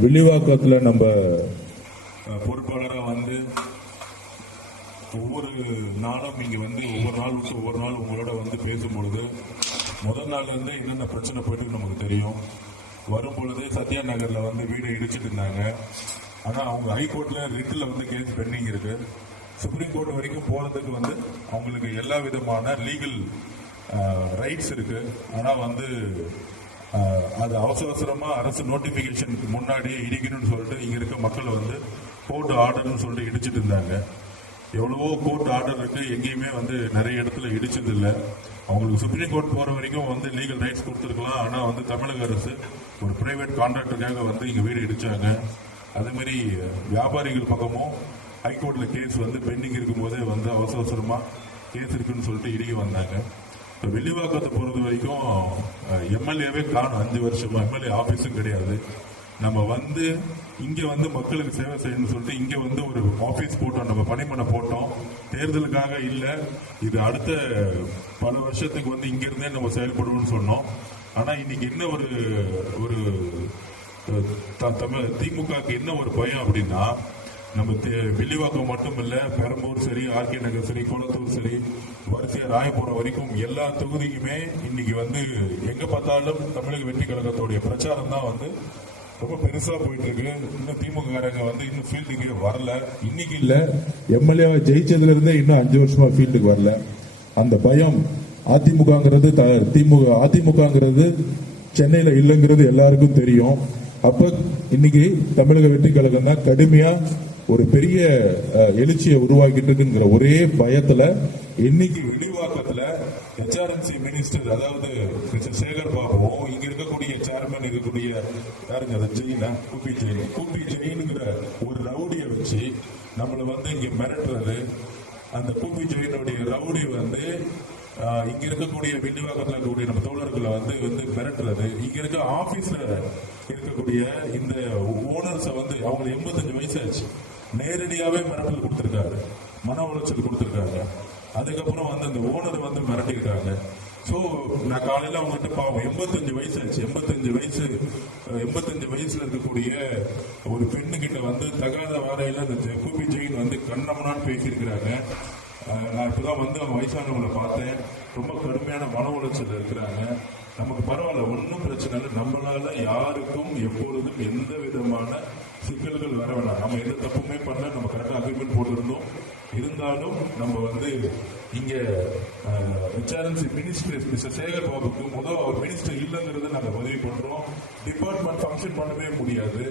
வில்லிவாக்கத்தில் நம்ம பொறுப்பாளராக வந்து ஒவ்வொரு நாளும் இங்கே வந்து ஒவ்வொரு நாள் உங்களோட வந்து பேசும்பொழுது முதல் நாள்ல இருந்து என்னென்ன பிரச்சனை போயிட்டு நமக்கு தெரியும். வரும் பொழுது சத்யா நகரில் வந்து வீடை இடிச்சிட்டு இருந்தாங்க. ஆனால் அவங்க ஹைகோர்ட்டில் ரிட்டில் வந்து கேஸ் பெண்டிங் இருக்கு. சுப்ரீம் கோர்ட் வரைக்கும் போகிறதுக்கு வந்து அவங்களுக்கு எல்லா விதமான லீகல் ரைட்ஸ் இருக்கு. ஆனால் வந்து அது அவசரமா அரசு நோட்டிபிகேஷனுக்கு முன்னாடி இடிக்கணும்னு சொல்லிட்டு இங்க இருக்க மக்களை வந்து கோர்ட் ஆர்டர்னு சொல்லிட்டு இடிச்சிட்டு இருந்தாங்க. எவ்வளவோ கோர்ட் ஆர்டர் இருக்கு, எங்கேயுமே வந்து நிறைய இடத்துல இடிச்சது இல்லை. அவங்களுக்கு சுப்ரீம் கோர்ட் போற வரைக்கும் வந்து லீகல் ரைட்ஸ் கொடுத்துருக்கலாம். ஆனா வந்து தமிழக அரசு ஒரு பிரைவேட் கான்ட்ராக்டருக்காக வந்து இங்க வீடு இடிச்சாங்க. அதே மாதிரி வியாபாரிகள் பக்கமும் ஹைகோர்ட்ல கேஸ் வந்து பெண்டிங் இருக்கும் போதே வந்து அவசரமா கேஸ் இருக்குன்னு சொல்லிட்டு இடிக்க வந்தாங்க. வில்லிவாக்கத்தை பொறுத்த வரைக்கும் எம்எல்ஏவே காணும். 5 வருஷமா எம்எல்ஏ ஆபீஸும் கிடையாது. நம்ம வந்து இங்க வந்து மக்களுக்கு சேவை செய்யணும்னு சொல்லிட்டு இங்க வந்து ஒரு ஆபீஸ் போட்டோம், நம்ம பணிமனை போட்டோம். தேர்தலுக்காக இல்ல, இது அடுத்த பல வருஷத்துக்கு வந்து இங்க இருந்தே நம்ம செயல்படுவோம்னு சொன்னோம். ஆனா இன்னைக்கு என்ன ஒரு திமுகக்கு என்ன ஒரு பயம் அப்படின்னா, நம்ம வில்லிவாக்கம் மட்டும் இல்ல, பெரம்பூர் சரி, ஆர்கே நகர் சரி, குளத்தூர் சரி, வரிசையா ராயபுரம் வரைக்கும் எல்லா தொகுதிக்குமே இன்னைக்கு வந்து எங்க பார்த்தாலும் தமிழக வெற்றி கழகத்துடைய பிரச்சாரம் தான் வந்து ரொம்ப பெருசா போயிட்டு இருக்கு. இன்னும் திமுக வந்து இன்னும் ஃபீல்டுக்கு வரல. இன்னைக்கு இல்ல, எம்எல்ஏ ஜெயிச்சதுல இருந்தே இன்னும் 5 வருஷமா ஃபீல்டுக்கு வரல. அந்த பயம் அதிமுகங்கிறது சென்னையில இல்லைங்கிறது எல்லாருக்கும் தெரியும். அப்ப இன்னைக்கு தமிழக வெற்றி கழகம் தான் கடுமையா ஒரு பெரிய எழுச்சியை உருவாக்கிட்டு இருக்குங்கிற ஒரே பயத்துல இன்னைக்கு வில்லிவாக்கத்துல HRMC மினிஸ்டர், அதாவது மிஸ்டர் சேகர் பாபுவும் இங்க இருக்கக்கூடிய சேர்மன் இருக்கக்கூடிய யாருங்க ஜெயினா கூப்பி ஜெயினுங்கிற ஒரு ரவுடியை வச்சு நம்மள வந்து இங்க மிரட்டுறது. அந்த கூப்பி ஜெயினுடைய ரவுடி வந்து இங்க இருக்கக்கூடிய வில்லிவாக்கத்தில் இருக்கக்கூடிய நம்ம தோழர்களை வந்து மிரட்டுறது. இங்க இருக்க ஆபீஸ்ல இருக்கக்கூடிய இந்த ஓனர்ஸை வந்து அவங்க 85 வயசாச்சு, நேரடியாவே மிரட்டல் கொடுத்திருக்காரு, மன உளைச்சல் கொடுத்திருக்காங்க. அதுக்கப்புறம் வந்து அந்த ஓனர் வந்து மிரட்டிருக்காங்க. சோ நான் காலையில அவங்ககிட்ட பாவம் 85 வயசாச்சு, 85 வயசுல இருக்கக்கூடிய ஒரு பெண்ணு கிட்ட வந்து தகாத வாரையில அந்த கூப்பி ஜெயின் வந்து கண்ணமனான்னு பேசியிருக்கிறாங்க. நான் இப்பதான் வந்து அவங்க வயசானவங்களை பார்த்தேன், ரொம்ப கடுமையான மன உளைச்சல் இருக்கிறாங்க. நமக்கு பரவாயில்ல, ஒன்றும் பிரச்சனை இல்லை. நம்மளால யாருக்கும் எப்பொழுதும் எந்த விதமான சிக்கல்கள் வர வேணாம். நம்ம எந்த தப்புமே பண்ண, நம்ம கரெக்டாக அக்ரிமெண்ட் போட்டிருந்தோம். இருந்தாலும் நம்ம வந்து இங்க HRMC மினிஸ்டர் மிஸ்டர் சேகர் பாபுக்கு முதல் அவர் மினிஸ்டர் இல்லைங்கிறத நாங்க பதிவு பண்றோம். டிபார்ட்மெண்ட் ஃபங்க்ஷன் பண்ணவே முடியாது.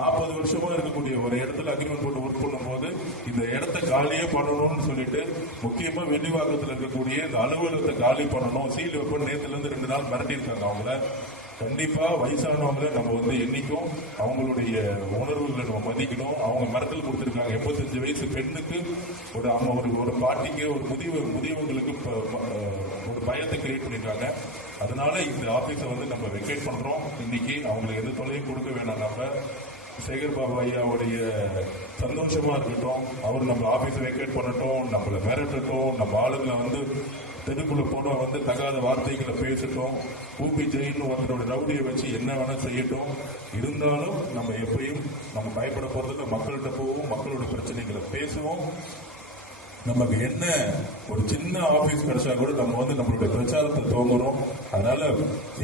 40 வருஷமா இருக்கக்கூடிய ஒரு இடத்துல அக்ரிமெண்ட் போட்டு ஒர்க் பண்ணும் போது இந்த இடத்த காலியே பண்ணணும்னு சொல்லிட்டு, முக்கியமா வில்லிவாக்கத்தில் இருக்கக்கூடிய இந்த அலுவலகத்தை காலி பண்ணணும், சீல் வைப்போம் நேரத்துல இருந்து 2 நாள் மிரட்டியிருக்காங்க அவங்கள. கண்டிப்பா வயசானவங்களை நம்ம வந்து என்னைக்கும் அவங்களுடைய உணர்வுகளை நம்ம மதிக்கணும். அவங்க மரத்தில் கொடுத்திருக்காங்க. 85 வயசு பெண்ணுக்கு ஒரு பாட்டிக்கு ஒரு முதியவங்களுக்கு ஒரு பயத்தை கிரியேட் பண்ணிருக்காங்க. அதனால இந்த ஆபீஸை வந்து நம்ம வெக்கேட் பண்றோம். இன்னைக்கு அவங்களுக்கு எந்த தொலையும் கொடுக்க வேணாம். நம்ம சேகர் பாபு ஐயாவுடைய சந்தோஷமா இருக்கட்டும், அவர் நம்ம ஆபீஸை வெக்கேட் பண்ணட்டும், நம்மள மிரட்டட்டும், நம்ம ஆளுங்களை வந்து தெருக்குள்ள போன வந்து தகாத வார்த்தைகளை பேசட்டும், கூப்பி ஜெயின்னு ஒருத்தரோட ரவுடியை வச்சு என்ன வேணா செய்யட்டும். இருந்தாலும் நம்ம எப்பயும் நம்ம பயப்பட போறதுல மக்கள்கிட்ட போவோம், மக்களோட பிரச்சனைகளை பேசுவோம். நமக்கு என்ன ஒரு சின்ன ஆபீஸ் கிடைச்சா கூட நம்ம வந்து நம்மளுடைய பிரச்சாரத்தை துவங்குறோம். அதனால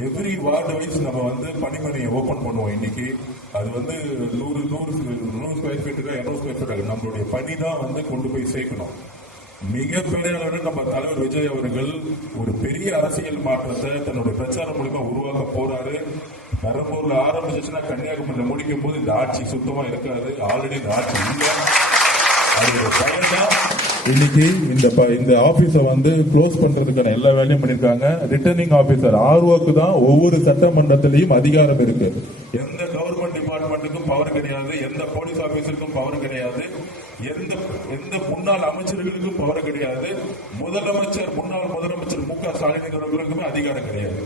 எவ்ரி வார்டு வைஸ் நம்ம வந்து பணிமனையை ஓபன் பண்ணுவோம். இன்னைக்கு அது வந்து 100 ஸ்கொயர் ஃபீட்டுக்கா 200 ஸ்கொயர் ஃபீட் நம்மளுடைய பணி தான் வந்து கொண்டு போய் சேர்க்கணும். மிகப்பெரிய அளவில் நம்ம தலைவர் விஜய் அவர்கள் ஒரு பெரிய அரசியல் மாற்றத்தை தன்னுடைய பிரச்சாரம் மூலமா உருவாக்க போறாரு. பெரம்பூர்ல ஆரம்பிச்சுன்னா கன்னியாகுமரியில முடிக்கும் போது இந்த ஆட்சி சுத்தமா இருக்காது. ஆல்ரெடி இந்த ஆட்சி இல்லை. இன்னைக்கு இந்த ஆபீஸ வந்து க்ளோஸ் பண்றதுக்கான எல்லா வேலையும் பண்ணிருக்காங்க. ரிட்டர்னிங் ஆபீசர் ROக்கு தான் ஒவ்வொரு சட்டமன்றத்திலையும் அதிகாரம் இருக்கு. எந்த கவர்மெண்ட் டிபார்ட்மெண்ட்டுக்கும் பவர் கிடையாது, எந்த போலீஸ் ஆபீசருக்கும் பவர் கிடையாது, எந்த முன்னாள் அமைச்சர்களுக்கும் பவர் கிடையாது. முன்னாள் முதலமைச்சர் மு க ஸ்டாலின் அவர்களுக்குமே அதிகாரம் கிடையாது.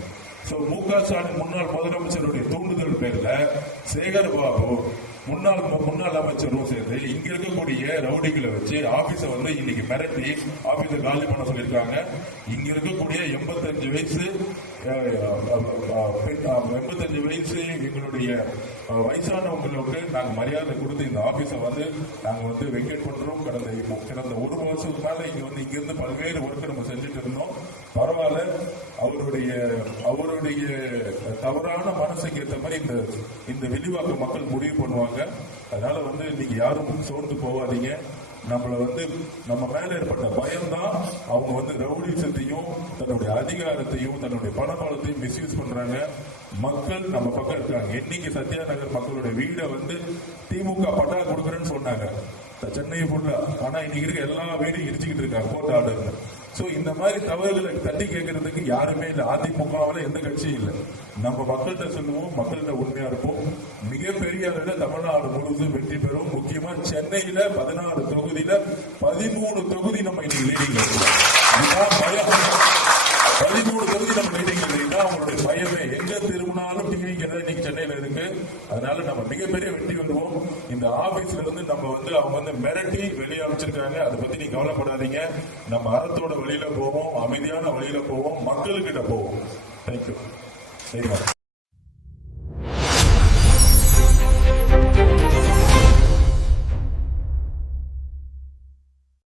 மு க ஸ்டாலின் முன்னாள் முதலமைச்சருடைய தூண்டுதல் பேர்ல சேகர் பாபு முன்னாள் அமைச்சரும் சேர்ந்து இங்க இருக்கக்கூடிய ரவுடிகளை வச்சு ஆபீஸ வந்து இன்னைக்கு மிரட்டி ஆபீஸ காலி பண்ண சொல்லியிருக்காங்க. இங்க இருக்கக்கூடிய 85 வயசு எங்களுடைய வயசானவங்களுக்கு நாங்க மரியாதை கொடுத்து இந்த ஆபீஸ வந்து நாங்க வந்து வெக்கேட் பண்றோம். கடந்த 1 வருஷத்துக்கு மேல இங்க இருந்து பல்வேறு ஒர்க் நம்ம செஞ்சுட்டு இருந்தோம். பரவாயில்ல, அவருடைய தவறான மனசுக்கு ஏற்ற மாதிரி இந்த விரிவாக்க மக்கள் முடிவு பண்ணுவாங்க. அதனால வந்து நீங்க யாரும் சோர்ந்து போவாதீங்க. நம்ம மேல ஏற்பட்ட பயம்தான் அவங்க வந்து ரவுடிசத்தையும் தன்னுடைய அதிகாரத்தையும் தன்னுடைய பணபலத்தையும் மிஸ்யூஸ் பண்றாங்க. மக்கள் நம்ம பக்கம் இருக்காங்க. இன்னைக்கு சத்யா நகர் மக்களுடைய வீடை வந்து திமுக பட்டா கொடுக்குறேன்னு சொன்னாங்க சென்னை ஃபுல்லா. ஆனா இன்னைக்கு இருக்க எல்லா வீடும் இடிச்சுக்கிட்டு இருக்காங்க கோர்ட் ஆர்டர்ல. சோ இந்த மாதிரி தவறுகளை தட்டி கேட்கறதுக்கு யாருமே இல்லை. அதிமுகவில் எந்த கட்சியும் இல்லை. நம்ம மக்கள்கிட்ட சொல்லுவோம், மக்கள்கிட்ட உண்மையா இருப்போம். மிகப்பெரிய அளவில் தமிழ்நாடு முழுவதும் வெற்றி பெறும். முக்கியமா சென்னையில 16 தொகுதியில 13 தொகுதி நம்ம இன்னைக்கு லீடிங் இருக்கோம். 13 தொகுதி நம்ம லீடிங் இல்லைன்னா அவங்களுடைய பயமே. எங்க திரும்பினாலும் டிவிங்க இன்னைக்கு சென்னையில இருக்கு. அதனால நம்ம மிகப்பெரிய வெற்றி வருவோம். இந்த ஆபீஸ்ல இருந்து அவங்க வந்து மிரட்டி வெளியே அமைச்சிருக்காங்க. அதை பத்தி நீங்க கவலைப்படாதீங்க. நம்ம அறத்தோட வழியில போவோம், அமைதியான வழியில போவோம், மக்களுக்கிட்ட போவோம். தேங்க்யூ.